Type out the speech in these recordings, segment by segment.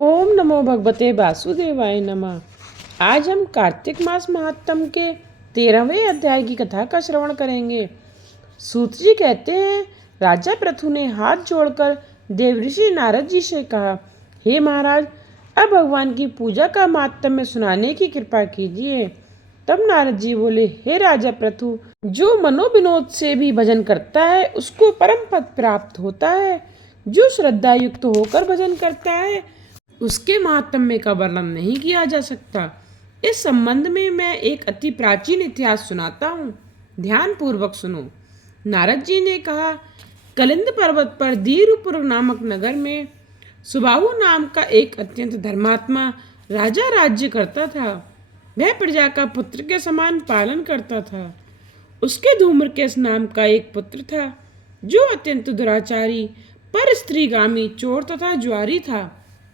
ओम नमो भगवते वासुदेवाय नमः। आज हम कार्तिक मास महात्म के 13वें अध्याय की कथा का श्रवण करेंगे। सूत जी कहते हैं, राजा पृथु ने हाथ जोड़कर देवऋषि नारद जी से कहा, हे महाराज, अब भगवान की पूजा का महात्म्य सुनाने की कृपा कीजिए। तब नारद जी बोले, हे राजा पृथु, जो मनोविनोद से भी भजन करता है उसको परम पद प्राप्त होता है। जो श्रद्धा युक्त होकर भजन करता है उसके महात्म्य का वर्णन नहीं किया जा सकता। इस संबंध में मैं एक अति प्राचीन इतिहास सुनाता हूँ, ध्यान पूर्वक सुनो। नारद जी ने कहा, कलिंद पर्वत पर धीरुपुर नामक नगर में सुबाहु नाम का एक अत्यंत धर्मात्मा राजा राज्य करता था। वह प्रजा का पुत्र के समान पालन करता था। उसके धूम्रकेश नाम का एक पुत्र था, जो अत्यंत दुराचारी पर स्त्रीगामी चोर तथा जुआरी था।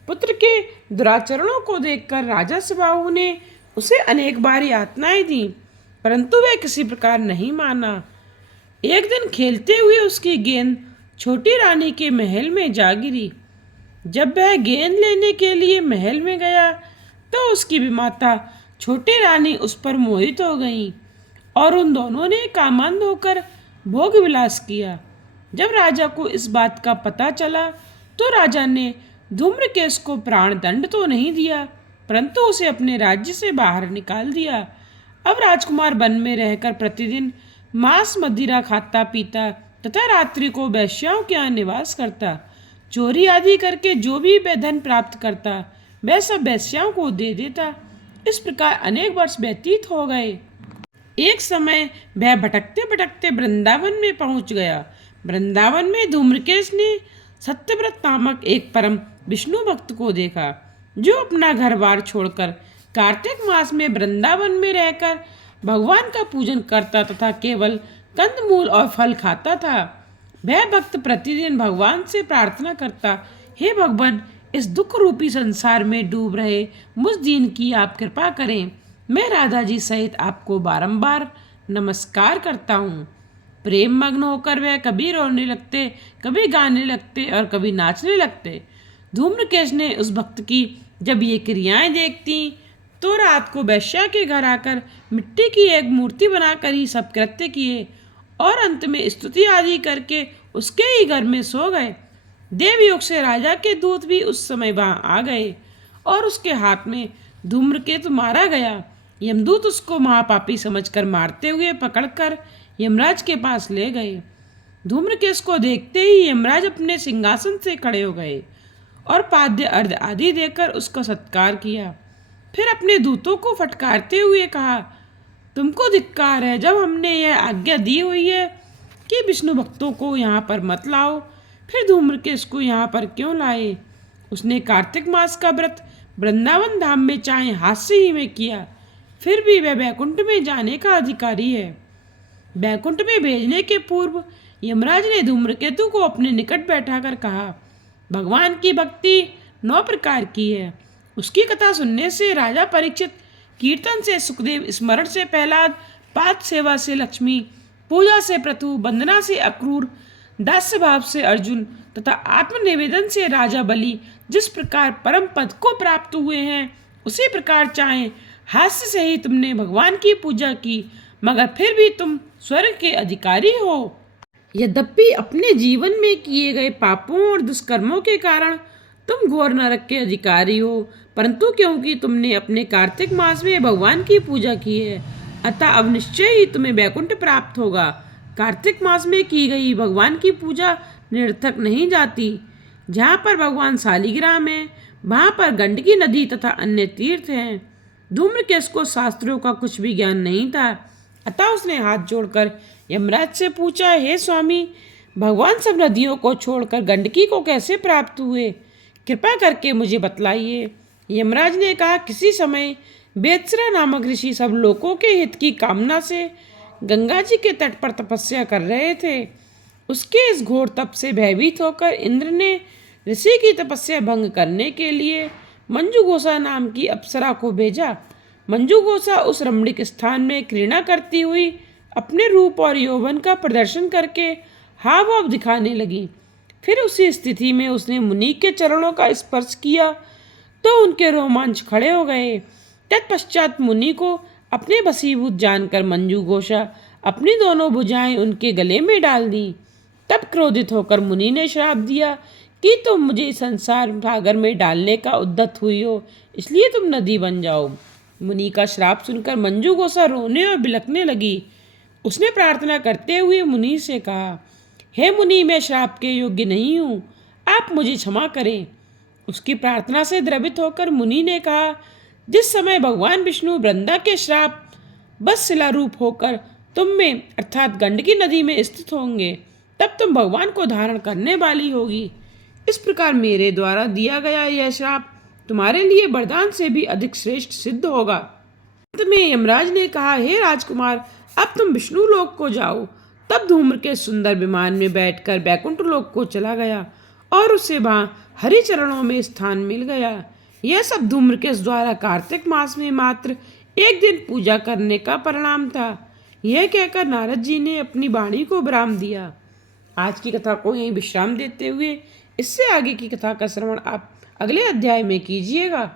पुत्र के दुराचरणों को देखकर राजा सुबाहु ने उसे अनेक बार यातनाएं दी, परंतु वह किसी प्रकार नहीं माना। एक दिन खेलते हुए उसकी गेंद छोटी रानी के महल में जा गिरी। जब वह गेंद लेने के लिए महल में गया तो उसकी विमाता छोटी रानी उस पर मोहित हो गई और उन दोनों ने कामंद होकर भोग विलास किया। जब राजा को इस बात का पता चला तो राजा ने धूम्रकेश को प्राण दंड तो नहीं दिया, परंतु उसे अपने राज्य से बाहर निकाल दिया। अब राजकुमार वन में रहकर प्रतिदिन मांस मदिरा खाता पीता तथा रात्रि को वैश्याओं के यहाँ निवास करता। चोरी आदि करके जो भी वह धन प्राप्त करता वह सब वैश्याओं को दे देता। इस प्रकार अनेक वर्ष व्यतीत हो गए। एक समय वह भटकते भटकते वृंदावन में पहुंच गया। वृंदावन में धूम्रकेश ने सत्यव्रत नामक एक परम विष्णु भक्त को देखा, जो अपना घर बार छोड़कर कार्तिक मास में वृंदावन में रहकर भगवान का पूजन करता तथा केवल कंदमूल और फल खाता था। वह भक्त प्रतिदिन भगवान से प्रार्थना करता, हे भगवान, इस दुख रूपी संसार में डूब रहे मुझ दीन की आप कृपा करें। मैं राधा जी सहित आपको बारंबार नमस्कार करता हूँ। प्रेम मग्न होकर वह कभी रोने लगते, कभी गाने लगते और कभी नाचने लगते। धूम्रकेश ने उस भक्त की जब ये क्रियाएं देखती तो रात को वैश्या के घर आकर मिट्टी की एक मूर्ति बनाकर ही सब कृत्य किए और अंत में स्तुति आदि करके उसके ही घर में सो गए। देवयोग से राजा के दूत भी उस समय वहां आ गए और उसके हाथ में धूम्रकेतु मारा गया। यमदूत उसको महापापी समझकर मारते हुए पकड़कर यमराज के पास ले गए। धूम्रकेश को देखते ही यमराज अपने सिंहासन से खड़े हो गए और पाद्य अर्घ आदि देकर उसका सत्कार किया। फिर अपने दूतों को फटकारते हुए कहा, तुमको धिक्कार है। जब हमने यह आज्ञा दी हुई है कि विष्णु भक्तों को यहाँ पर मत लाओ, फिर धूम्रकेश को यहाँ पर क्यों लाए? उसने कार्तिक मास का व्रत वृंदावन धाम में चाहे हास्य ही में किया, फिर भी वह बैकुंठ में जाने का अधिकारी है। बैकुंठ में भेजने के पूर्व यमराज ने धूम्रकेतु को अपने निकट बैठाकर कहा, भगवान की भक्ति 9 प्रकार की है। उसकी कथा सुनने से राजा परीक्षित, कीर्तन से सुखदेव, स्मरण से प्रहलाद, पाद सेवा से लक्ष्मी, पूजा से पृथु, वंदना से अक्रूर, दास्य भाव से अर्जुन तथा आत्मनिवेदन से राजा बलि जिस प्रकार परम पद को प्राप्त हुए हैं, उसी प्रकार चाहे हास्य से ही तुमने भगवान की पूजा की, मगर फिर भी तुम स्वर्ग के अधिकारी हो। यद्यपि अपने जीवन में किए गए पापों और दुष्कर्मों के कारण तुम घोर नरक के अधिकारी हो, परंतु क्योंकि तुमने अपने कार्तिक मास में भगवान की पूजा की है, अतः अब निश्चय ही तुम्हें वैकुंठ प्राप्त होगा। कार्तिक मास में की गई भगवान की पूजा निरर्थक नहीं जाती। जहाँ पर भगवान शालिग्राम है, वहाँ पर गंडकी नदी तथा अन्य तीर्थ हैं। धूम्रकेश को शास्त्रों का कुछ भी ज्ञान नहीं था, अतः उसने हाथ जोड़कर यमराज से पूछा, हे स्वामी, भगवान सब नदियों को छोड़कर गंडकी को कैसे प्राप्त हुए? कृपा करके मुझे बतलाइए। यमराज ने कहा, किसी समय वेदसरा नामक ऋषि सब लोगों के हित की कामना से गंगा जी के तट पर तपस्या कर रहे थे। उसके इस घोर तप से भयभीत होकर इंद्र ने ऋषि की तपस्या भंग करने के लिए मंजुघोषा नाम की अप्सरा को भेजा। मंजुघोषा उस रमणीक स्थान में क्रीड़ा करती हुई अपने रूप और यौवन का प्रदर्शन करके हाव भाव दिखाने लगी। फिर उसी स्थिति में उसने मुनि के चरणों का स्पर्श किया तो उनके रोमांच खड़े हो गए। तत्पश्चात मुनि को अपने वशीभूत जानकर मंजू घोषा अपनी दोनों भुजाएं उनके गले में डाल दी। तब क्रोधित होकर मुनि ने श्राप दिया कि तुम मुझे संसार सागर में डालने का उद्यत हुई हो, इसलिए तुम नदी बन जाओ। मुनि का श्राप सुनकर मंजू घोषा रोने और बिलखने लगी। उसने प्रार्थना करते हुए मुनि से कहा, हे मुनि, मैं श्राप के योग्य नहीं हूँ, आप मुझे क्षमा करें। उसकी प्रार्थना से द्रवित होकर मुनि ने कहा, जिस समय भगवान विष्णु वृंदा के श्राप बस शिला रूप होकर तुम में अर्थात गंडकी नदी में स्थित होंगे, तब तुम भगवान को धारण करने वाली होगी। इस प्रकार मेरे द्वारा दिया गया यह श्राप तुम्हारे लिए वरदान से भी अधिक श्रेष्ठ सिद्ध होगा। अंत में यमराज ने कहा, हे राजकुमार, अब तुम विष्णु लोक को जाओ। तब धूम्रकेतु सुंदर विमान में बैठकर बैकुंठ लोक को चला गया और उसे वहां हरि चरणों में स्थान मिल गया। यह सब धूम्रकेतु द्वारा कार्तिक मास में मात्र एक दिन पूजा करने का परिणाम था। यह कहकर नारद जी ने अपनी वाणी को विराम दिया। आज की कथा को यहीं विश्राम देते हुए इससे आगे की कथा का श्रवण आप अगले अध्याय में कीजिएगा।